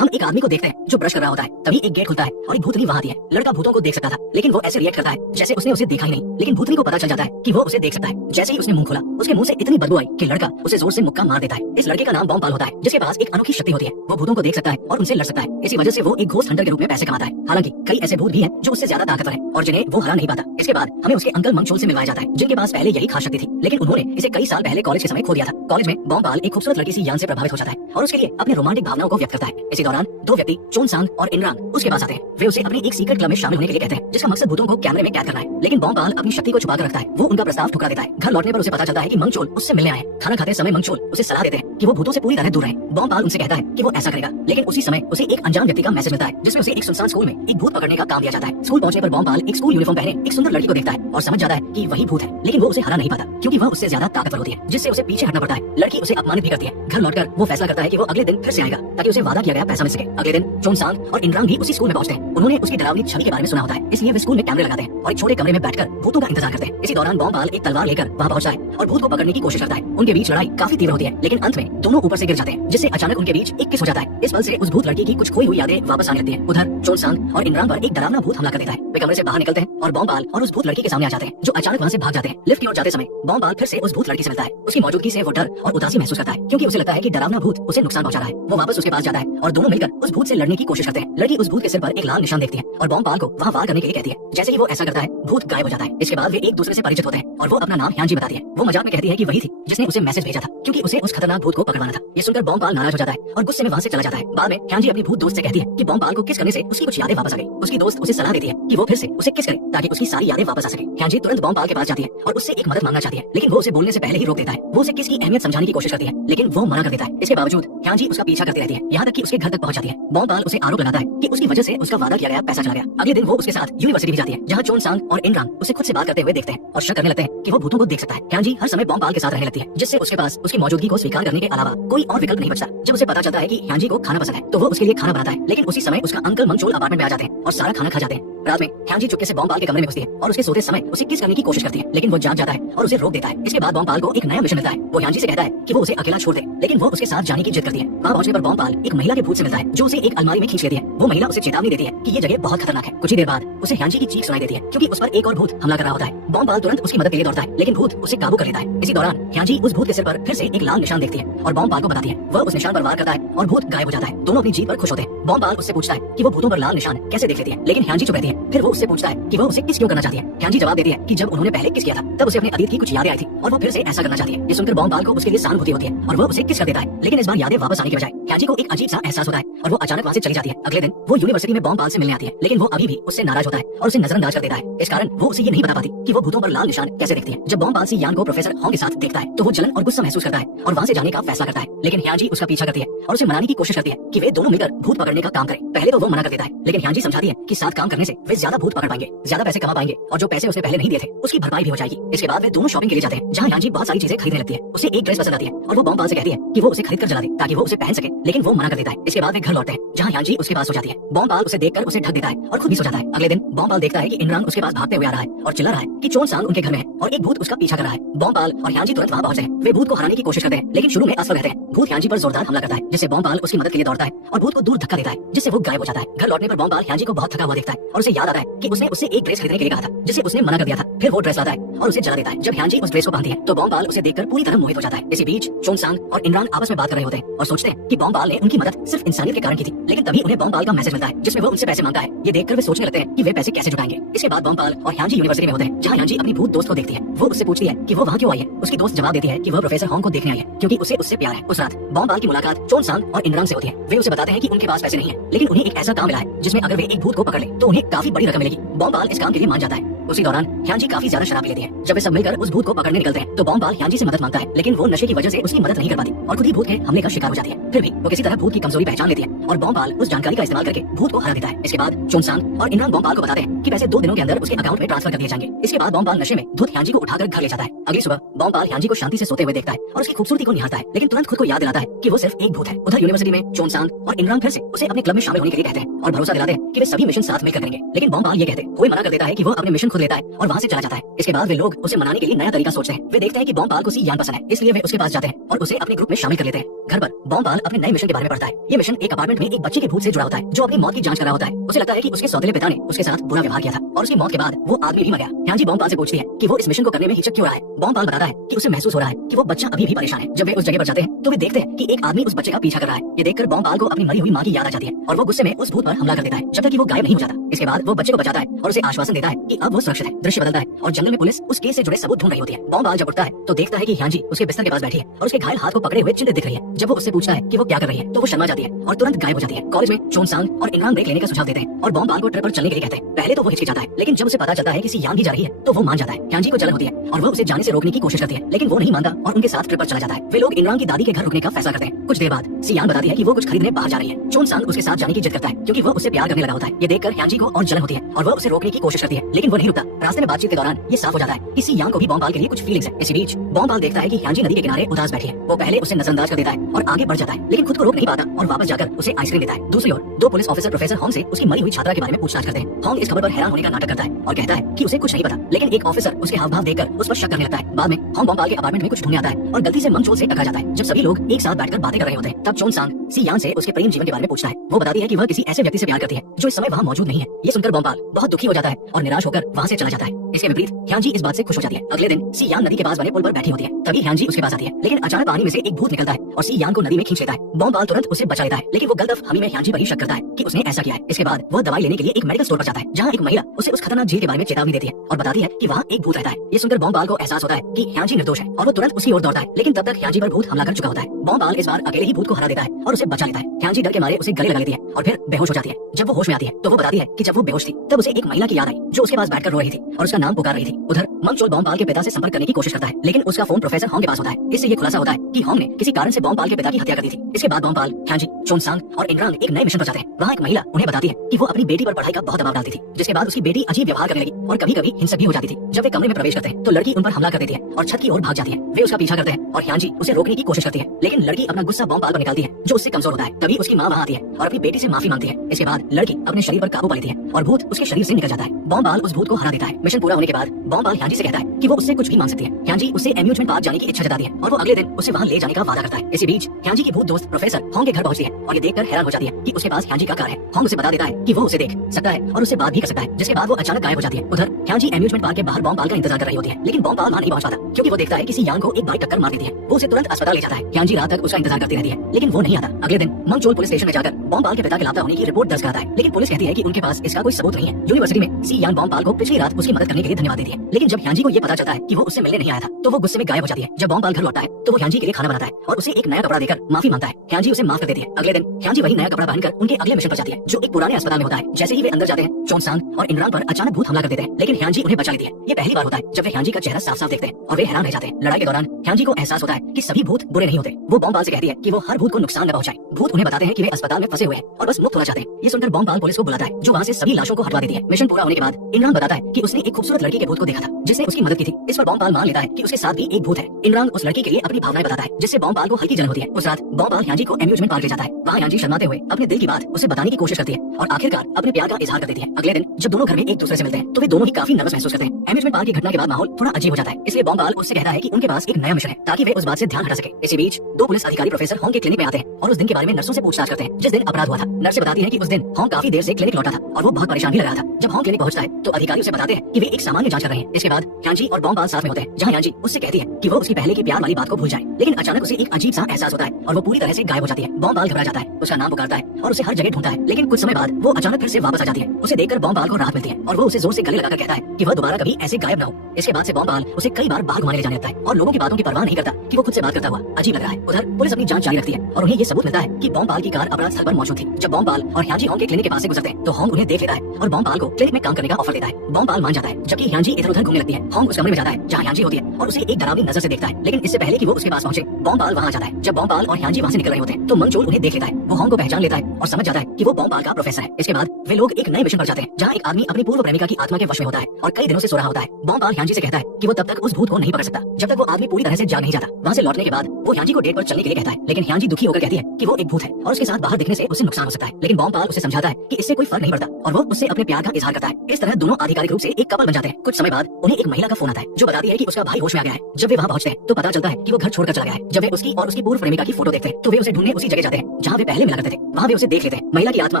हम एक आदमी को देखते हैं जो ब्रश कर रहा होता है, तभी एक गेट खुलता है और एक भूतनी वहाँ आती है। लड़का भूतों को देख सकता था, लेकिन वो ऐसे रिएक्ट करता है जैसे उसने उसे देखा ही नहीं। लेकिन भूतनी को पता चल जाता है कि वो उसे देख सकता है। जैसे ही उसने मुंह खोला, उसके मुंह से इतनी बदबू आई कि लड़का उसे जोर से मुक्का मार देता है। इस लड़के का नाम बॉम्पाल होता है, जिसके पास एक अनोखी शक्ति होती है। वो भूतों को देख सकता है और उनसे लड़ सकता है। इसी वजह से वो एक घोस्ट हंटर के रूप में पैसे कमाता है। हालांकि कई ऐसे भूत भी हैं जो उससे ज्यादा ताकतवर हैं और जिन्हें वो हरा नहीं पाता। इसके बाद हमें उसके अंकल मंगचोल से मिलवाया जाता है, जिनके पास पहले यही खास शक्ति थी, लेकिन उन्होंने इसे कई साल पहले कॉलेज के समय खो दिया था। कॉलेज में बॉम्पाल एक खूबसूरत लड़की सी यान से प्रभावित हो जाता है और उसके लिए अपने रोमांटिक भावनाओं को व्यक्त करता है। इसी दौरान दो व्यक्ति चोनसांग और इनरांग उसके पास आते हैं। वे उसे अपने एक सीक्रेट क्लब में शामिल होने के लिए कहते हैं, जिसका मकसद भूतों को कैमरे में कैद करना है। लेकिन बॉम्पाल अपनी शक्ति को छुपा कर रखता है। वो उनका प्रस्ताव ठुकरा देता है। घर लौटने पर उसे पता चलता है कि मंगचोल उससे मिलने आए हैं। खाना खाते समय मंगचोल उसे सलाह देते हैं कि वो भूतों से पूरी तरह दूर रहे। बॉम्पाल उनसे कहता है कि वो ऐसा करेगा, लेकिन उसी समय उसे एक अनजान व्यक्ति का मैसेज मिलता है, जिसमें उसे एक सुनसान स्कूल में एक भूत पकड़ने का काम दिया जाता है। स्कूल पहुंचने पर बॉम्पाल एक स्कूल यूनिफॉर्म पहने एक सुंदर लड़की को देखता है और समझ जाता है कि वही भूत है। लेकिन वो उसे हरा नहीं पाता, क्योंकि वह उससे ज्यादा ताकतवर होती है, जिससे उसे पीछे हटना पड़ता है। लड़की उसे अपमानित भी करती है। घर लौटकर वो फैसला करता है कि वो अगले दिन फिर से आएगा, ताकि उसे वादा किया गया पैसा मिल सके। अगले दिन चोनसांग और इनरांग भी उसी स्कूल में पहुंचते हैं। उन्होंने उसकी डरावनी छवि के बारे में सुना होता है, इसलिए वे स्कूल में कैमरे लगाते हैं और एक छोटे कमरे में बैठकर भूतों का इंतजार करते हैं। इसी दौरान बॉम्पाल एक तलवार लेकर वहां पहुंचता है और भूत को पकड़ने की कोशिश करता है। उनके बीच लड़ाई काफी तीव्र होती है, लेकिन अंत में दोनों ऊपर से गिर जाते हैं, जिससे अचानक उनके बीच एक किस हो जाता है। इस पल से उस भूत लड़की की कुछ खोई हुई यादें वापस आने लगती हैं। उधर चोनसांग और इनरांग पर एक डरावना भूत हमला कर देता है। वे कमरे से बाहर निकलते हैं और बॉम्पाल और उस भूत लड़की के सामने आ जाते हैं, जो अचानक वहां से भाग जाते हैं। लिफ्ट की ओर जाते समय बॉम्पाल फिर से उस भूत लड़की से मिलता है। उसकी मौजूदगी से वो डर और उदासी महसूस करता है, क्योंकि उसे लगता है कि डरावना भूत उसे नुकसान पहुंचा रहा है। वो वापस उसके पास जाता है और दोनों मिलकर उस भूत से लड़ने की कोशिश करते हैं। लड़की उस भूत के सिर पर एक लाल निशान देखती है और बॉम्पाल को वहां वार करने के लिए कहती है। जैसे ही वो ऐसा करता है, भूत गायब हो जाता है। इसके बाद वे एक दूसरे से परिचित होते हैं और वो अपना नाम ह्यांजी बताती है। वो मजाक में कहती है कि वही थी जिसने उसे मैसेज भेजा था, क्योंकि उसे उस खतरनाक भूत को पकड़वाना था। ये सुनकर बॉम्पाल नाराज हो जाता है और गुस्से में वहां से चला जाता है। बाद में ह्यांजी अपनी भूत दोस्त से कहती है कि बॉम्पाल को किस करने से उसकी कुछ यादें वापस आ गई। उसकी दोस्त उसे सलाह देती है कि वो फिर से उसे किस करे, ताकि उसकी सारी यादें वापस आ सके। ह्यांजी तुरंत बॉम्पाल के पास जाती है और उससे एक मदद मांगना चाहती है, लेकिन वो उसे बोलने से पहले ही रोक देता है। वो उसे किस की अहमियत समझाने की कोशिश करती है, लेकिन वो मना कर देता है। इसके बावजूद ह्यांजी उसका पीछा करती रहती है, यहाँ तक कि उसके घर तक पहुंच जाती है। बॉम्पाल उसे आरोप लगाता है कि उसकी वजह से उसका वादा किया गया पैसा चला गया। अगले दिन वो उसके साथ यूनिवर्सिटी भी जाती है, जहाँ चोनसांग और इनरांग उसे खुद से बात करते हुए देखते हैं और शक करने लगते हैं कि वो भूतों को देख सकता है। ह्यांजी हर समय बॉम्पाल के साथ रहने लगती है, जिससे उसके पास उसकी मौजूदगी को स्वीकार करने के अलावा कोई और विकल्प नहीं बचता। जब उसे पता चलता है कि ह्यांजी को खाना पसंद है, तो वो उसके लिए खाना बनाता है, लेकिन उसी समय उसका अंकल मंगचोल अपार्टमेंट में आ जाते हैं और सारा खाना खा जाते हैं। रात में ह्यांजी चुपके से बॉम्पाल के कमरे में घुसती है और उसके सोते समय उसे किस करने की कोशिश करती है, लेकिन वो जाग जाता है और उसे रोक देता है। इसके बाद बॉम्पाल को एक नया मिशन मिलता है। वो ह्यांजी से कहता है कि वो उसे अकेला छोड़ दे, लेकिन वो उसके साथ जाने की जिद करती है। वहां पहुंचने पर बॉम्पाल एक महिला के भूत से मिलता है, जो उसे एक अलमारी में खींच लेती है। वो महिला उसे चेतावनी देती है कि ये जगह बहुत खतरनाक है। कुछ ही देर बाद उसे ह्यांजी की चीख सुनाई देती है, क्योंकि उस पर एक और भूत हमला कर रहा होता है। बॉम्पाल तुरंत उसकी मदद के लिए दौड़ता है, लेकिन भूत उसे काबू कर लेता है। इसी दौरान ह्यांजी उस भूत के सिर पर फिर से एक लाल निशान देखती है और बॉम्पाल को बताती है। वह उस निशान पर वार करता है और भूत गायब हो जाता है। दोनों अपनी जीत पर खुश होते हैं। बॉम्पाल उससे पूछता है कि वो भूतों पर लाल निशान कैसे देख लेती है, लेकिन ह्यांजी चुप रहती है। फिर वो उससे पूछता है कि वो उसे किस क्यों करना चाहती है। ह्यांजी जवाब देती है कि जब उन्होंने पहले किस किया था, तब उसे अपने अतीत की कुछ यादें आई थी और वो फिर से ऐसा करना चाहती है। ये सुनकर बॉम्पाल को उसके लिए सहानुभूति होती है और वो उसे किस कर देता है, लेकिन इस बार यादें वापस आने की बजाय ह्यांजी को एक अजीब सा एहसास होता है और वो अचानक वहां से चली जाती है। अगले दिन वो यूनिवर्सिटी में बॉम्पाल से मिलने आती है, लेकिन वो अभी भी उससे नाराज होता है और उसे नजरअंदाज कर देता है। इस कारण वो उसे ये नहीं बता पाती कि वो भूतों पर लाल निशान कैसे देखती है। जब बॉम्पाल सी यान को प्रोफेसर हॉन्ग के साथ देखता है, तो वो जलन और गुस्सा महसूस करता है और वहां से जाने का फैसला करता है। लेकिन ह्यांजी उसका पीछा करती है और उसे मनाने की कोशिश करती है कि वे दोनों मिलकर भूत पकड़ने का काम करें। पहले तो वो मना कर देता है, लेकिन ह्यांजी समझाती है कि साथ काम करने से वे ज्यादा भूत पकड़ पाएंगे, ज्यादा पैसे कमा पाएंगे और जो पैसे उसने पहले नहीं दिए थे उसकी भरपाई भी हो जाएगी। इसके बाद वे दोनों शॉपिंग के लिए जाते हैं, जहाँ ह्यांजी बहुत सारी चीजें खरीदने लगती है। उसे एक ड्रेस पसंद आती है और वो बॉम्पाल से कहती है कि वो उसे खरीद कर जला दे, ताकि वो उसे पहन सके, लेकिन वो मना कर देता है। इसके बाद वे घर लौटते हैं, जहाँ ह्यांजी उसके पास हो जाती है। बॉम्पाल उसे देखकर उसे ढक देता है और खुद भी सो जाता है। अगले दिन बॉम्पाल देखता है कि इनरांग उसके पास भागते हुए आ रहा है और चिल्ला रहा है कि चोनसांग उनके घर में है और एक भूत उसका पीछा कर रहा है। बॉम्पाल और ह्यांजी तुरंत वहां पहुंचते हैं। वे भूत को हराने की कोशिश करते हैं, लेकिन शुरू में असफल रहते हैं। भूत ह्यांजी पर जोरदार हमला करता है, जिससे बॉम्पाल उसकी मदद के लिए दौड़ता है और भूत को दूर धक्का देता है, जिससे वो गायब हो जाता है। घर लौटने पर बॉम्पाल ह्यांजी को बहुत थका हुआ देखता है और उसे याद आता है कि उसने उससे एक ड्रेस खरीदने के लिए कहा था, जिसे उसने मना कर दिया था। फिर वो ड्रेस लाता है और उसे जला देता है। जब ह्यांजी उस ड्रेस को पहनती है, तो बॉम्पाल उसे देखकर पूरी तरह मोहित हो जाता है। इसी बीच चोनसांग और इनरांग आपस में बात कर रहे होते हैं और सोचते हैं कि बॉम्पाल ने उनकी मदद सिर्फ इंसानियत के कारण की थी। लेकिन तभी उन्हें बॉम्पाल का मैसेज मिलता है, जिसमें वो उनसे पैसे मांगता है। ये देखकर वे सोचने लगते हैं कि वे पैसे कैसे जुटाएंगे। इसके बाद बॉम्पाल और ह्यांजी यूनिवर्सिटी में होते हैं, जहाँ ह्यांजी अपनी भूत दोस्त को देखती है। वो उससे पूछती है कि वो वहाँ क्यों आई है। उसकी दोस्त जवाब देती है कि वह प्रोफेसर हॉन्ग को देखने आई है, क्योंकि उसे उससे प्यार है। उस रात बॉम्पाल की मुलाकात चोनसांग और इनरांग से होती है। वे उसे बताते हैं कि उनके पास पैसे नहीं है, लेकिन उन्हें एक ऐसा काम मिला है जिसमें अगर वे एक भूत को पकड़ ले तो उन्हें काफी बड़ी रकम मिलेगी। बॉम्पाल इस काम के लिए मान जाता है। उसी दौरान ह्यांजी काफी ज्यादा शराब पी लेती है। जब वे सब मिलकर उस भूत को पकड़ने निकलते हैं, तो बॉम्पाल ह्यांजी से मदद मांगता है, लेकिन वो नशे की वजह से उसकी मदद नहीं कर पाती और खुद ही भूत के हमले का शिकार हो जाती है। फिर भी वो किसी तरह भूत की कमजोरी पहचान लेती है और बॉम्पाल उस जानकारी का इस्तेमाल करके भूत को हरा देता है। इसके बाद चोनसांग और इनरांग बॉम्पाल को बताते हैं कि पैसे 2 दिनों के अंदर उसके अकाउंट में ट्रांसफर कर दिए जाएंगे। इसके बाद बॉम्पाल नशे में धुत ह्यांजी को उठाकर घर ले जाता है। अगली सुबह बॉम्पाल ह्यांजी को शांति से सोते हुए देखता है और उसकी खूबसूरती को निहारता है, लेकिन तुरंत खुद को याद दिलाता है कि वो सिर्फ एक भूत है। उधर यूनिवर्सिटी में चोनसांग और इनरांग फिर से उसे अपने क्लब में शामिल होने के लिए कहते हैं और भरोसा दिलाते हैं कि वे सभी मिशन साथ मिलकर करेंगे। लेकिन बॉम्पाल ये कहते कोई मना कर देता है कि वो अपने मिशन खुद लेता है और वहाँ से चला जाता है। इसके बाद वे लोग उसे मनाने के लिए नया तरीका सोचते हैं। वे देखते हैं कि बॉम्पाल को सी यान पसंद है, इसलिए वे उसके पास जाते हैं और उसे अपने ग्रुप में शामिल कर लेते हैं। घर पर बॉम्पाल बॉम्बाल अपने नए मिशन के बारे में पढ़ता है। ये मिशन एक अपार्टमेंट में एक बच्चे के भूत से जुड़ा होता है जो अपनी मौत की जांच कर रहा होता है। उसे लगता है कि उसके सौतेले पिता ने उसके साथ बुरा व्यवहार किया था और उसकी मौत के बाद वो आदमी भी मर गया। ह्यांजी बॉम्बाल से पूछती है कि वो इस मिशन को करने में हिचक क्यों रहा है। बॉम्बाल बताता है कि उसे महसूस हो रहा है कि वो बच्चा अभी भी परेशान है। जब वे उस जगह पर जाते हैं तो वे देखते हैं कि एक आदमी उस बच्चे का पीछा कर रहा है। ये देखकर बॉम्बाल को अपनी मरी हुई माँ की याद आ जाती है और वो गुस्से में उस भूत पर हमला कर देता है जब तक कि वो गायब नहीं हो जाता। इसके बाद वो बच्चे को बचाता है और उसे आश्वासन देता है कि अब वो सुरक्षित है। दृश्य बदलता है और जंगल में पुलिस उस केस से जुड़े सबूत ढूंढ रही होती है। बॉम्बाल जब उठता है तो देखता है कि ह्यांजी उसके बिस्तर के पास बैठी है और उसके घायल हाथ को पकड़े हुए चिंतित दिख रही है। जब वो उससे पूछता है कि वो क्या कर रही है तो वो शर्मा जाती है और तुरंत गायब हो जाती है। कॉलेज में चोनसांग और इमरान ब्रेक लेने का सुझाव देते हैं और बॉम्बाल को ट्रिप पर चलने के लिए कहते हैं। पहले तो वो हिचकिचाता है लेकिन जब उसे पता चलता है कि सियान भी जा रही है तो वो मान जाता है। ह्यांजी को जलन होती है और वो उसे जाने से रोकने की कोशिश करती है लेकिन वो नहीं मानता और उनके साथ ट्रिप पर चला जाता है। वे लोग इमरान की दादी के घर रुकने का फैसला करते हैं। कुछ देर बाद सियान बताती है कि वो कुछ खरीदने बाहर जा रही है। चोनसांग उसके साथ जाने की जिद करता है क्योंकि वो उससे प्यार करने लगा होता है। ये देखकर ह्यांजी को और जलन होती है और वो उसे रोकने की कोशिश करती है लेकिन वो नहीं रुकता। रास्ते में बातचीत के दौरान ये साफ हो जाता है कि सियान को भी बॉम्बाल के लिए कुछ फीलिंग्स है। इसी बीच बॉम्बाल देखता है कि ह्यांजी नदी के किनारे उदास बैठी है। वो पहले उसे नजरअंदाज कर देता है और आगे बढ़ जाता है लेकिन खुद को रोक नहीं पाता और वापस जाकर उसे आइसक्रीम देता है। दूसरी ओर दो पुलिस ऑफिसर प्रोफेसर होंग से उसकी मरी हुई छात्रा के बारे में पूछताछ करते हैं। होंग इस खबर पर हैरान होने का नाटक करता है और कहता है कि उसे कुछ नहीं पता लेकिन एक ऑफिसर उसके हाव भाव देखकर उस पर शक करने लगता है। बाद में होंग बॉम्बाल के अपार्टमेंट में कुछ ढूंढने आता है और गलती से मंगचोल से टकरा जाता है। जब सभी लोग एक साथ बैठकर बातें कर रहे होते हैं तब चोनसांग सियान से उसके प्रेम जीवन के बारे में पूछता है। वो बताती है कि वह किसी ऐसे व्यक्ति से प्यार करती है जो इस समय वहाँ मौजूद नहीं है। ये सुनकर बॉम्बाल बहुत दुखी हो जाता है और निराश होकर वहाँ से चला जाता है। इसके विपरीत ह्यांजी इस बात से खुश हो जाती है। अगले दिन सियान नदी के पास बने पुल पर बैठी होती है। तभी ह्यांजी उसके पास आती है लेकिन अचानक पानी में से एक भूत निकलता है और सियान को नदी में खींच लेता है। बॉम्बाल तुरंत उसे बचा लेता है लेकिन वो गलतफहमी में ह्यांजी पर ही शक करता है कि उसने ऐसा किया है। इसके बाद वो दवाई लेने के लिए एक मेडिकल स्टोर पर जाता है जहाँ एक महिला उसे उस खतरनाक झील के बारे में चेतावनी देती है और बताती है कि वहाँ एक भूत रहता है। ये सुनकर बॉम्बाल को एहसास होता है कि ह्यांजी निर्दोष है और वो तुरंत उसकी ओर दौड़ता है लेकिन तब तक ह्यांजी पर भूत हमला कर चुका होता है। बॉम्बाल इस बार अकेले ही भूत को हरा देता है और उसे बचा लेता है। ह्यांजी डर के मारे उसे गले लगा लेती है और फिर बेहोश हो जाती है। जब वो होश में आती है तो वो बताती है कि जब वो बेहोश थी तब उसे एक महिला की याद आई जो उसके पास बैठकर रो रही थी और उसका नाम पुकार रही थी। उधर मंगचोल बॉम्बाल के पिता से संपर्क करने की कोशिश करता है लेकिन उसका फोन प्रोफेसर होंग के पास होता है। इससे ये खुलासा होता है कि होंग ने किसी कारण से बॉम्बाल के पिता की हत्या कर दी थी। इसके बाद बॉम्बाल, ह्यांजी, चोनसांग और इमरान एक नए मिशन पर जाते हैं। वहाँ एक महिला उन्हें बताती है कि वो अपनी बेटी पर पढ़ाई का बहुत दबाव डालती थी जिसके बाद उसकी बेटी अजीब व्यवहार करने लगी और कभी-कभी हिंसक भी हो जाती थी। जब वे कमरे में प्रवेश करते हैं तो लड़की उन पर हमला कर देती है और छत की ओर भाग जाती है। वे उसका पीछा करते हैं और ह्यांजी उसे रोकने की कोशिश करती है लेकिन लड़की अपना गुस्सा बॉम्बाल पर निकालती है जो उससे कमजोर होता है। तभी उसकी माँ वहाँ आती है और अपनी बेटी से माफी मांगती है। इसके बाद लड़की अपने शरीर पर काबू पा लेती है और भूत उसके शरीर से निकल जाता है। बॉम्बाल उस भूत को हरा देता है। मिशन पूरा होने के बाद बॉम्बाल ह्यांजी से कहता है कि वो उससे कुछ भी मांग सकती है। ह्यांजी उसे एम्यूजमेंट पार्क जाने की इच्छा जताती है और वो अगले दिन उसे वहाँ ले जाने का वादा करता है। इसी बीच ह्यांजी की भूत दोस्त प्रोफेसर होंग के घर पहुंचती है और ये देखकर हैरान हो जाती है कि उसके पास ह्यांजी का कार है। होंग उसे बता देता है कि वो उसे देख सकता है और उससे बात भी कर सकता है जिसके बाद वो अचानक गायब हो जाती है। उधर ह्यांजी एम्यूजमेंट पार्क के बाहर बॉम्बाल का इंतजार कर रही होती है लेकिन बॉम्बाल वहाँ नहीं पहुंच पाता क्योंकि वो देखता है किसी यांग को एक बाइक टक्कर मार देती है। वो उसे तुरंत अस्पताल ले जाता है। ह्यांजी रात तक उसका इंतजार करती रहती है लेकिन वो नहीं आता। अगले दिन मंगचोल पुलिस स्टेशन में जाकर बॉम्बाल के पिता के लापता होने की रिपोर्ट दर्ज कराता है लेकिन पुलिस कहती है कि उनके पास इसका कोई सबूत नहीं है। यूनिवर्सिटी में सियान बॉम्बाल को पिछली रात उसकी मदद करने के लिए धन्यवाद देती है लेकिन जब ह्यांजी को ये पता चलता है कि वो उससे मिलने नहीं आया था तो वो गुस्से में गायब हो जाती है। जब बॉम्बाल घर लौटता है तो वो ह्यांजी के लिए खाना बनाता है और उसे एक नया कपड़ा देकर माफी मांगता है। ह्यांजी उसे माफ कर देती है। अगले दिन ह्यांजी वही नया कपड़ा पहनकर उनके अगले मिशन पर जाती है जो एक पुराने अस्पताल में होता है। जैसे ही वे अंदर जाते हैं चोनसांग और इमरान पर अचानक भूत हमला कर देते हैं लेकिन ह्यांजी उन्हें बचा लेती है। ये पहली बार होता है जब वे ह्यांजी का चेहरा साफ साफ देखते हैं और वे हैरान रह जाते हैं। लड़ाई के दौरान ह्यांजी को एहसास होता है कि सभी भूत बुरे नहीं होते। वो बॉम्बाल से कहती है कि वो हर भूत को नुकसान न पहुंचाए। भूत उन्हें बताते हैं कि वे अस्पताल में फंसे हुए हैं और बस मुक्त होना चाहते हैं। ये सुनकर बॉम्बाल पुलिस को बुलाता है जो वहाँ से सभी लाशों को हटवा देती है। मिशन पूरा होने के बाद इमरान बताता है कि उसने एक खूबसूरत लड़की के भूत को देखा था जिसने उसकी मदद की थी। इस पर बॉम्बाल मान लेता है कि उसके साथ भी एक भूत है। इमरान उस लड़की के लिए अपनी भावनाएं बताता है जिससे बॉम्बाल को हल्की जलन होती है। उस रात बॉम्बाल ह्यांजी को एम्यूजमेंट पार्क ले जाता है। वहाँ ह्यांजी शर्माते हुए अपने दिल की बात उसे बताने की कोशिश करती है और आखिरकार अपने प्यार का इजहार कर देती है। अगले दिन जब दोनों घर में एक दूसरे से मिलते हैं तो वे दोनों ही काफी नर्वस महसूस करते हैं। एम्यूजमेंट पार्क की घटना के बाद माहौल थोड़ा अजीब हो जाता है इसलिए बॉम्बाल उससे कहता है कि उनके पास एक नया मिशन है ताकि वे उस बात से ध्यान हटा सके। इसी बीच दो पुलिस अधिकारी प्रोफेसर होंग के क्लिनिक में आते हैं और उस दिन के बारे में नर्सों से पूछताछ करते हैं जिस दिन अपराध हुआ था। नर्सें बताती है कि उस दिन होंग काफी देर से क्लिनिक लौटा था और वो बहुत परेशान भी लग रहा था। जब होंग क्लिनिक पहुंचता है तो अधिकारी उसे बताते हैं कि वे एक सामान्य जांच कर रहे हैं। इसके बाद ह्यांजी और बॉम्बाल साथ में होते हैं जहाँ ह्यांजी उससे कहती है कि वो उसकी पहले की प्यार वाली बात को भूल जाए लेकिन अचानक उसे एक अजीब सा एहसास होता है और वो पूरी तरह से गायब हो जाती है। बॉम्बाल घबरा जाता है, उसका नाम पुकारता है और उसे हर जगह ढूंढता है लेकिन कुछ समय बाद वो अचानक फिर से वापस आ जाती है। उसे देखकर बॉम्बाल को राहत मिलती है और वो उसे जोर से गले लगाकर कहता है कि वह दोबारा कभी ऐसे गायब न हो। इसके बाद से बॉम्बाल उसे कई बार बाहर घुमाने ले जाने लगता है और लोगों की बातों की परवाह नहीं करता कि वो खुद से बात करता हुआ अजीब लग रहा है। उधर पुलिस अपनी जांच जारी रखती है और उन्हें ये सबूत मिलता है कि बॉम्बाल की कार अपराध स्थल पर मौजूद थी। जब बॉम्बाल और ह्यांजी होंग के क्लिनिक के पास से गुजरते हैं तो होंग उन्हें देख लेता है और बॉम्बाल को क्लिनिक में काम करने का ऑफर देता है। बॉम्बाल मान जाता है जबकि ह्यांजी इधर उधर घूमने लगती है। होंग उस कमरे में जाता है जहाँ ह्यांजी होती है और उसे एक डरावनी नजर से देखता है लेकिन इससे पहले कि वो उसके पास पहुंचे बॉम्बाल वहाँ जाता है। जब बॉम्बाल और ह्यांजी वहाँ से निकल रहे होते हैं तो मंगचोल उन्हें देख लेता है। वो होंग को पहचान लेता है और समझ जाता है कि वो बॉम्बाल का प्रोफेसर है। इसके बाद वे लोग एक नए मिशन पर जाते हैं जहाँ एक आदमी अपनी पूर्व प्रेमिका की आत्मा के वश में होता है और कई दिनों से सो रहा होता है। बॉम्बाल ह्यांजी से कहता है कि वो तब तक उस भूत को नहीं पकड़ सकता जब तक वो आदमी पूरी तरह से जाग नहीं जाता। वहाँ से लौटने के बाद वो ह्यांजी को डेट पर चलने के लिए कहता है लेकिन ह्यांजी दुखी होकर कहती है कि वो एक भूत है और उसके साथ बाहर दिखने से उसे नुकसान हो सकता है। लेकिन बॉम्बाल उसे समझाता है कि इससे कोई फर्क नहीं पड़ता और वो उससे अपने प्यार का इजहार करता है। इस तरह दोनों आधिकारिक रूप से एक कपल बन जाते हैं। कुछ समय बाद उन्हें एक महिला का फोन आता है जो बताती है कि उसका भाई होश में आ गया है। जब वे वहाँ पहुंचते हैं तो पता चलता है कि वो घर छोड़कर चला गया है। जब वे उसकी और उसकी पूर्व प्रेमिका की फोटो देखते हैं तो वे उसे ढूंढने उसी जगह जाते हैं जहाँ वे पहले मिला करते थे। वहाँ वे उसे देख लेते हैं। महिला की आत्मा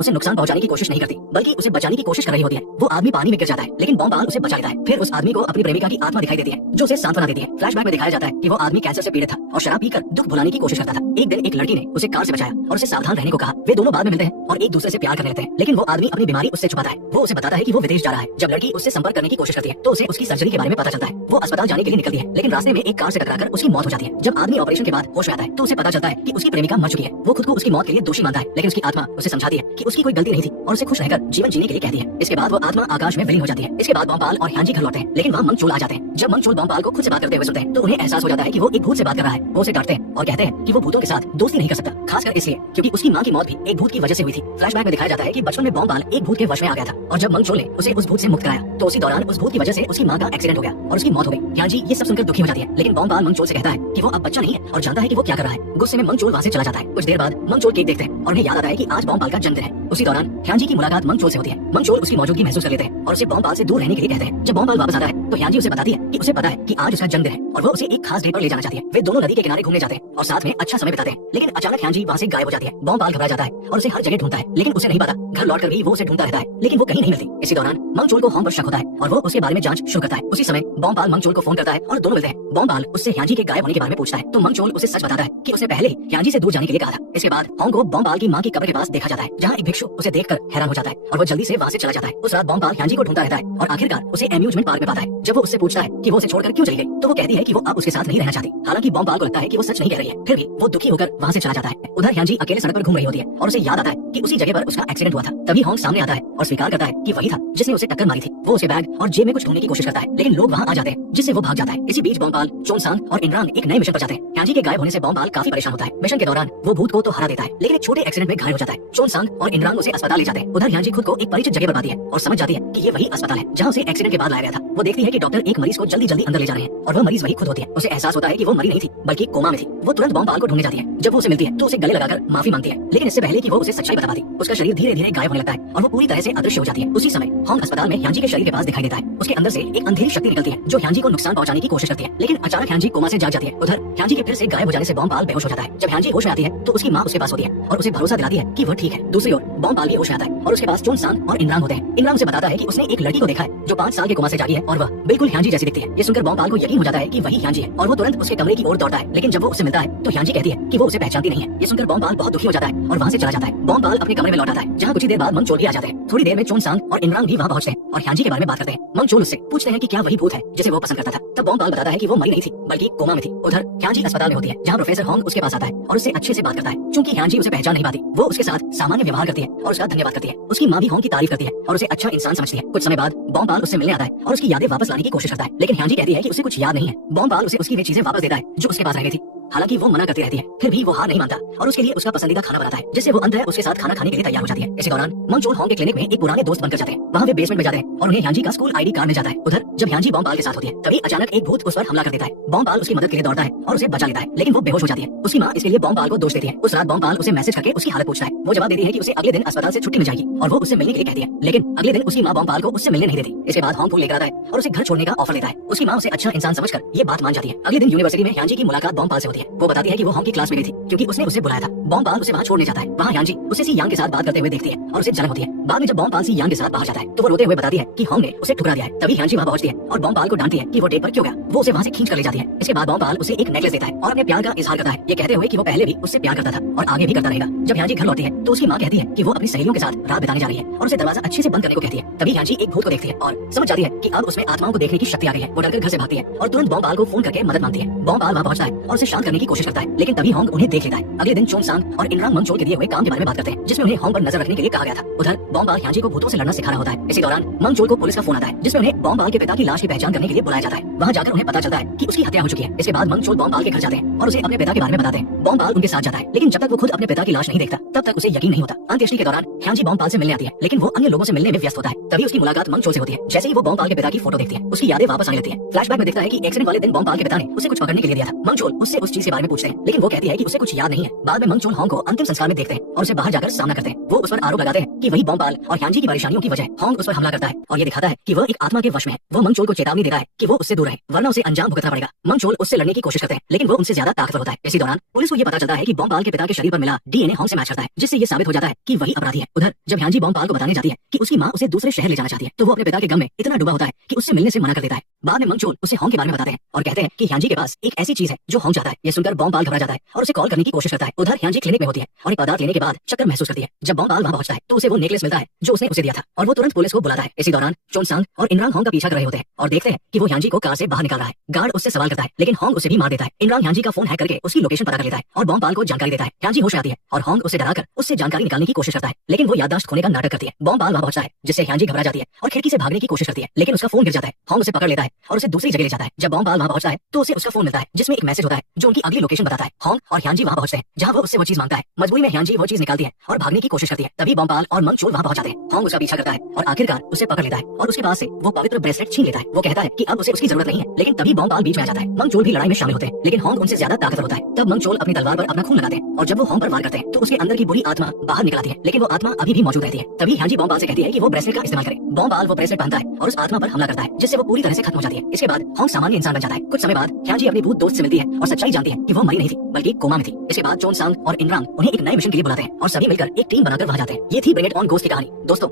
उसे नुकसान पहुंचाने की कोशिश नहीं करती बल्कि उसे बचाने की कोशिश कर रही होती है। वो आदमी पानी में गिर जाता है लेकिन बॉम्बाल उसे बचा लेता है। फिर उस आदमी को अपनी प्रेमिका की आत्मा दिखाई देती है जो उसे सांत्वना देती है। फ्लैशबैक में दिखाया जाता है कि वो आदमी कैंसर से पीड़ित था और शराब पीकर दुख भुलाने की कोशिश करता था। एक दिन एक लड़की ने उसे कार से बचाया और उसे सावधान रहने को कहा। वे दोनों बाद में मिलते हैं और एक दूसरे से प्यार करने लगते हैं लेकिन वो आदमी अपनी बीमारी उससे छुपाता है। वो उसे बताता है कि वो विदेश जा रहा है। जब लड़की उससे संपर्क करने की कोशिश करती है तो उसे उसकी सर्जरी के बारे में पता चलता है। वो अस्पताल जाने के लिए निकलती है लेकिन रास्ते में एक कार से टकराकर उसकी मौत हो जाती है। जब आदमी ऑपरेशन के बाद होश में आता है तो उसे पता चलता है कि उसकी प्रेमिका मर चुकी है। वो खुद को उसकी मौत के लिए दोषी मानता है लेकिन उसकी आत्मा उसे समझाती है कि उसकी कोई गलती नहीं थी और उसे खुश रहकर जीवन जीने के लिए कहती है। इसके बाद वो आत्मा आकाश में विलीन हो जाती है। इसके बाद बॉम्बाल और ह्यांजी घर लौटते हैं लेकिन वहाँ मंगचोल आ जाते हैं। जब मंगचोल बॉम्बाल को खुद से बात करते हुए सुनते हैं तो उन्हें एहसास हो जाता है कि वो एक भूत से बात कर रहा है। वो उसे डांटते हैं और कहते हैं कि वो भूतों के साथ दोस्ती नहीं कर सकता, खासकर इसलिए क्योंकि उसकी माँ की मौत भी एक भूत की वजह से हुई थी। फ्लैशबैक में दिखाया जाता है कि बचपन में बॉम्बाल एक भूत के वश में आ गया था और जब मंगचोल ने उसे उस भूत से मुक्त कराया तो उसी दौरान उस भूत की वजह से उसकी माँ का एक्सीडेंट हो गया और उसकी मौत हो गई। ह्यांजी ये सब सुनकर दुखी हो जाती है लेकिन बॉम्बाल मंगचोल से कहता है कि वो अब बच्चा नहीं है और जानता है कि वो क्या कर रहा है। गुस्से में मंगचोल वहाँ से चला जाता है। कुछ देर बाद मंगचोल केक देखते हैं और उन्हें याद आता है कि आज बॉम्बाल का जन्मदिन है। उसी दौरान ह्यांजी की मुलाकात मंगचोल से होती है। मंगचोल उसकी मौजूदगी महसूस कर लेते हैं और उसे बॉम्बाल से दूर रहने के लिए कहते हैं। जब बॉम्बाल वापस आता है तो ह्यांजी उसे बताती है कि उसे पता है कि आज उसका जन्मदिन है और वो उसे एक खास डेट पर ले जाना चाहती है। वे दोनों नदी के किनारे घूमने जाते हैं और साथ में अच्छा समय बिताते हैं लेकिन अचानक ह्यांजी वहाँ से गायब हो जाती है। बॉम्बाल घबरा जाता है और उसे हर जगह ढूंढता है लेकिन उसे नहीं पता। घर लौटकर भी वो उसे ढूंढता रहता है लेकिन वो कहीं नहीं मिलती। इसी दौरान मंगचोल को होम पर शक होता है और वो उसके बारे में जांच शुरू करता है। उसी समय बॉम्बाल मंगचोल को फोन करता है और दोनों मिलते हैं। बॉम्बाल उससे ह्यांजी के गायब होने के बारे में पूछता है तो मंगचोल उसे सच बताता है कि उसने पहले ह्यांजी से दूर जाने के लिए कहा था। इसके बाद होंग को बॉम्बाल की माँ की कब्र के पास देखा जाता है जहाँ एक भिक्षु उसे देखकर हैरान हो जाता है और वो जल्दी से वहाँ से चला जाता है। उस रात बॉम्बाल ह्यांजी को ढूंढता रहता है और आखिरकार उसे एम्यूजमेंट पार्क में पाता है। जब वो उससे पूछता है कि वो उसे छोड़कर क्यों चली गई तो वो कहती है कि वो अब उसके साथ नहीं रहना चाहती। हालांकि बॉम्बाल को लगता है कि वो सच नहीं कह रही है फिर भी वो दुखी होकर वहाँ से चला जाता है। उधर ह्यांजी अकेले सड़क पर घूम रही होती है और उसे याद आता है कि उसी जगह पर उसका एक्सीडेंट हुआ था। तभी होंग सामने आता है और स्वीकार करता है कि वही था जिसने उसे टक्कर मारी थी। वो उसे बैग और जेब में कुछ ढूंढने की कोशिश करता है लेकिन लोग वहाँ आ जाते हैं जिससे वो भाग जाता है। इसी बीच बॉम्बाल, चोंगसांग और इनरांग एक नए मिशन पर जाते हैं। ह्यांजी के गायब होने से बॉम्बाल काफी परेशान होता है। मिशन के दौरान वो भूत को तो हरा देता है लेकिन एक छोटे एक्सीडेंट में घायल हो जाता है। चोंगसांग और इनरांग उसे अस्पताल ले जाते हैं। उधर ह्यांजी खुद को एक परिचित जगह पर पाती है और समझ जाती है कि ये वही अस्पताल है जहाँ उसे एक्सीडेंट के बाद लाया गया था। वो देखती है कि डॉक्टर एक मरीज को जल्दी जल्दी अंदर ले जा रहे हैं और वो मरीज वही खुद होती है। उसे एहसास होता है कि वो मरी नहीं थी बल्कि कोमा में थी। वो तुरंत बॉम्बाल को ढूंढने जाती है। जब वो उसे मिलती है तो उसे गले लगाकर माफी मांगती है लेकिन इससे पहले कि वो उसे सच्चाई बता पाती उसका शरीर धीरे धीरे गायब होने लगता है और वो पूरी तरह से अदृश्य हो जाती है। उसी समय होंग अस्पताल में ह्यांजी के शरीर के पास दिखाई देता है। उसके अंदर से एक अंधेरी शक्ति निकलती है जो ह्यांजी को नुकसान पहुंचाने की कोशिश करती है लेकिन अचानक ह्यांजी कोमा से जाग जाती है। उधर ह्यांजी के फिर से गायब हो जाने से बॉम्बाल बेहोश हो जाता है। जब ह्यांजी होश में आती है तो उसकी माँ उसके पास होती है और उसे भरोसा दिलाती है कि वह ठीक है। दूसरी ओर बॉम्बाल भी होश में आता है और उसके पास चोंगसांग और इनरांग होते हैं। इनरांग उसे बताता है कि उसने एक लड़की को देखा है जो 5 साल के कोमा से जागी है और वह बिल्कुल ह्यांजी जैसी दिखती है। ये सुनकर बॉम्बाल को यकीन हो जाता है कि वही ह्यांजी है और वो तुरंत उसके कमरे की ओर दौड़ता है लेकिन जब वो उससे मिलता है तो ह्यांजी कहती है कि वो उसे पहचानती नहीं है। ये सुनकर बॉम्बाल बहुत दुखी हो जाता है और वहाँ से चला जाता है। बॉम्बाल अपने कमरे में लौट आता है जहाँ कुछ ही देर बाद मंगचोल भी आ जाते हैं। थोड़ी देर में चोंगसांग और इनरांग भी वहाँ पहुंचते हैं और ह्यांजी के बारे में बात करते हैं। मंगचोल उससे पूछते हैं कि क्या वही भूत है जिसे वो पसंद करता था। तब बॉम्बाल बताता है कि वो मरी नहीं थी बल्कि कोमा में थी। उधर ह्यांजी अस्पताल में होती है जहाँ प्रोफेसर होंग उसके पास आता है और उससे अच्छे से बात करता है। चूंकि ह्यांजी उसे पहचान नहीं पाती वो उसके साथ सामान्य व्यवहार करती है और उसका धन्यवाद करती है। उसकी माँ भी होंग की तारीफ करती है और उसे अच्छा इंसान समझती है। कुछ समय बाद बॉम्बाल उससे मिलने आता है और उसकी यादें वापस लाने की कोशिश करता है लेकिन ह्यांजी कहती है कि उसे कुछ याद नहीं है। बॉम्बाल उसे उसकी वे चीजें वापस देता है जो उसके पास रह गई थी। हालांकि वो मना करती रहती है फिर भी वो हार नहीं मानता और उसके लिए उसका पसंदीदा खाना बनाता है जिससे वो अंततः उसके साथ खाना खाने के लिए तैयार हो जाती है। इसी दौरान मंगचोल होंग के क्लिनिक में एक पुराने दोस्त बनकर जाते हैं। वहाँ वे बेसमेंट में जाते हैं और उन्हें ह्यांजी का स्कूल आईडी कार्ड मिल जाता है। उधर जब ह्यांजी बॉम्बाल के साथ होती है तभी अचानक एक भूत उस पर हमला कर देता है। बॉम्बाल उसकी मदद के लिए दौड़ता है और उसे बचा लेता है लेकिन वो बेहोश हो जाती है। उसकी माँ इसके लिए बॉम्बाल को दोष देती है। उस रात बॉम्बाल उसे मैसेज करके उसकी हालत पूछता है। वो जवाब देती है कि उसे अगले दिन अस्पताल से छुट्टी मिल जाएगी और वो उससे मिलने के लिए कहती है लेकिन अगले दिन उसकी माँ बॉम्बाल को उससे मिलने नहीं देती। इसके बाद होंग फूल लेकर आता है और उसे घर छोड़ने का ऑफर लेता है। उसकी माँ उसे अच्छा इंसान समझकर ये बात मान जाती है। अगले दिन यूनिवर्सिटी में ह्यांजी की मुलाकात बॉम्बाल से होती है। वो बताती है कि वो होंग की क्लास में गई थी क्योंकि उसने उसे बुलाया था। बॉम्बाल उसे वहाँ छोड़ने जाता है। वहाँ ह्यांजी उसे सी यांग के साथ बात करते हुए देखती है और उसे जलन होती है। बाद में जब बॉम्बाल सी यांग के साथ बाहर जाता है तो वो रोते हुए बताती है कि होंग ने उसे ठुकरा दिया है। तभी ह्यांजी वहाँ पहुंचती है और बॉम्बाल को डांटती है कि वो डेट पर क्यों गया। वो उसे वहाँ से खींच कर ले जाती है। इसके बाद बॉम्बाल उसे एक नेकलेस देता है और अपने प्यार का इजहार करता है ये कहते हुए कि वो पहले भी उससे प्यार करता था और आगे भी करता रहेगा। जब ह्यांजी घर लौटती है तो उसकी माँ कहती है कि वो अपनी सहेलियों के साथ रात बिताने जा रही है और उसे दरवाजा अच्छे से बंद करने को कहती है। तभी ह्यांजी एक भूत को देखती है और समझ जाती है कि अब उसमें आत्माओं को देखने की शक्ति आ गई है। वो डरकर घर से भागती है और तुरंत बॉम्बाल को फोन करके मदद मांगती है। बॉम्बाल वहाँ पहुंचता है और उसे शांत करने की कोशिश करता है लेकिन तभी होंग उन्हें देख लेता है। अगले दिन चोंगसांग और इनरांग मंगचोल के दिए हुए काम के बारे में बात करते हैं जिसमें उन्हें होंग पर नजर रखने के लिए कहा गया था। उधर बॉम्बाल ह्यांजी को भूतों से लड़ना सिखा रहा होता है। इसी दौरान मंगचोल को पुलिस का फोन आता है जिसमें उन्हें बॉम्बाल के पिता की लाश की पहचान करने के लिए बुलाया जाता है। वहाँ जाकर उन्हें पता चलता है कि उसकी हत्या हो चुकी है। इसके बाद मंगचोल बॉम्बाल के घर जाते हैं और उसे अपने पिता के बारे में बताते हैं। बॉम्बाल उनके साथ जाता है लेकिन जब तक वो खुद अपने पिता की लाश नहीं देखता तब तक उसे यकीन नहीं होता। अंत्येष्टि के दौरान ह्यांजी बॉम्बाल से मिलने आती है लेकिन वो अन्य लोगों से मिलने में व्यस्त होता है। तभी उसकी मुलाकात मंगचोल से होती है। जैसे ही वो बॉम्बाल के पिता की फोटो देखती है उसकी यादें वापस आने लगती है। फ्लैशबैक में दिखता है कि एक्सीडेंट वाले दिन बॉम्बाल के पिता ने उसे कुछ पकड़ने के लिए दिया था। मंगचोल उससे उस चीज के बारे में पूछते हैं लेकिन वो कहती है कि उसे कुछ याद नहीं है। बाद में मंगचोल चोल होंग को अंतिम संस्कार में देखते हैं और उसे बाहर जाकर सामना करते हैं। वो उस पर आरोप लगाते हैं कि वही बॉम्बाल और ह्यांजी की परेशानियों की वजह होंग उस पर हमला करता है और ये दिखाता है कि वह एक आत्मा के वश में है। वो मंगचोल को चेतावनी देता है कि वो उससे दूर रहे वरना उसे अंजाम भुगतना पड़ेगा। मंगचोल उससे लड़ने की कोशिश करते हैं लेकिन वो उनसे ज्यादा ताकतवर होता है। इसी दौरान पुलिस को ये पता चलता है कि बॉम्बाल के पिता के शरीर पर मिला डीएनए होंग से मैच करता है, जिससे ये साबित हो जाता है कि वही अपराधी है। उधर जब ह्यांजी बॉम्बाल को बताने जाती है कि उसकी माँ उसे दूसरे शहर ले जाना चाहती है तो वो अपने पिता के गम में इतना डूबा होता है कि उससे मिलने से मना कर देता है। बाद में मंगचोल उसे होंग के बारे में बताते हैं और कहते हैं कि ह्यांजी के पास एक ऐसी चीज है जो होंग चाहता है। ये सुनकर बॉम्बाल घबरा जाता है और उसे कॉल करने की कोशिश करता है। उधर ह्यांजी क्लिनिक में होती है और एक पदार्थ लेने के बाद चक्कर महसूस करती है। जब बॉम्बाल वहां पहुंचता है तो उसे वो नेकलेस मिलता है जो उसने उसे दिया था और वो तुरंत पुलिस को बुलाता है। इसी दौरान चोनसांग और इनरांग होंग का पीछा कर रहे होते हैं और देखते हैं कि वो ह्यांजी को कार से बाहर निकाल रहा है। गार्ड उससे सवाल करता है लेकिन होंग उसे भी मार देता है। इनरांग ह्यांजी का फोन हैक करके उसकी लोकेशन पता कर लेता है और बॉम्बाल को जानकारी देता है। ह्यांजी होश आती है और होंग उसे डराकर उससे जानकारी निकालने की कोशिश करता है लेकिन वो याददाश्त खोने का नाटक करती है। बॉम्बाल वहां पहुंचता है जिससे ह्यांजी घबरा जाती है और खिड़की से भागने की कोशिश करती है लेकिन उसका फोन गिर जाता है। होंग उसे पकड़ लेता है और उसे दूसरी जगह ले जाता है। जब बॉम्बाल वहां पहुंचता है तो उसे उसका फोन मिलता है जिसमें एक मैसेज होता है जो उनकी अगली लोकेशन बताता है। होंग और ह्यांजी वहां पहुंचते हैं जहां वो उससे वो चीज मांगता है। मजबूरी में ह्यांजी वो चीज निकालती है और भागने की कोशिश करती है। तभी बॉम्बाल और मंगचोल वहां पहुंच जाते हैं। होंग उसका पीछा करता है और आखिरकार उसे पकड़ लेता है और उसके पास से वो पवित्र ब्रेसलेट छीन लेता है। वो कहता है कि अब उसे उसकी जरूरत नहीं है लेकिन तभी बॉम्बाल बीच में आ जाता है। मंगचोल भी लड़ाई में शामिल होते हैं लेकिन होंग उनसे ज्यादा ताकतवर होता है। तब मंगचोल अपनी तलवार पर अपना खून लगाते हैं और जब वो होंग पर वार करते हैं तो उसके अंदर की बुरी आत्मा बाहर निकल आती है लेकिन वो आत्मा अभी भी मौजूद रहती है। तभी ह्यांजी बॉम्बाल से कहती है कि वो ब्रेसलेट का इस्तेमाल करे। बॉम्बाल वो ब्रेसलेट पहनता है और उस आत्मा पर हमला करता है जिससे वो पूरी तरह से खत्म हो जाती है। इसके बाद होंग सामान्य इंसान बन जाता है। कुछ समय बाद ह्यांजी अपनी भूत दोस्त से मिलती है और सच्चाई जानती है कि वो मरी नहीं थी बल्कि कोमा में थी। इसके बाद चोनसांग और इनरांग उन्हें एक नए मिशन के लिए बुलाते हैं और सभी मिलकर एक टीम बनाकर वहां जाते हैं। ये थी ब्रिंग इट ऑन गोस्ट की कहानी। दोस्तों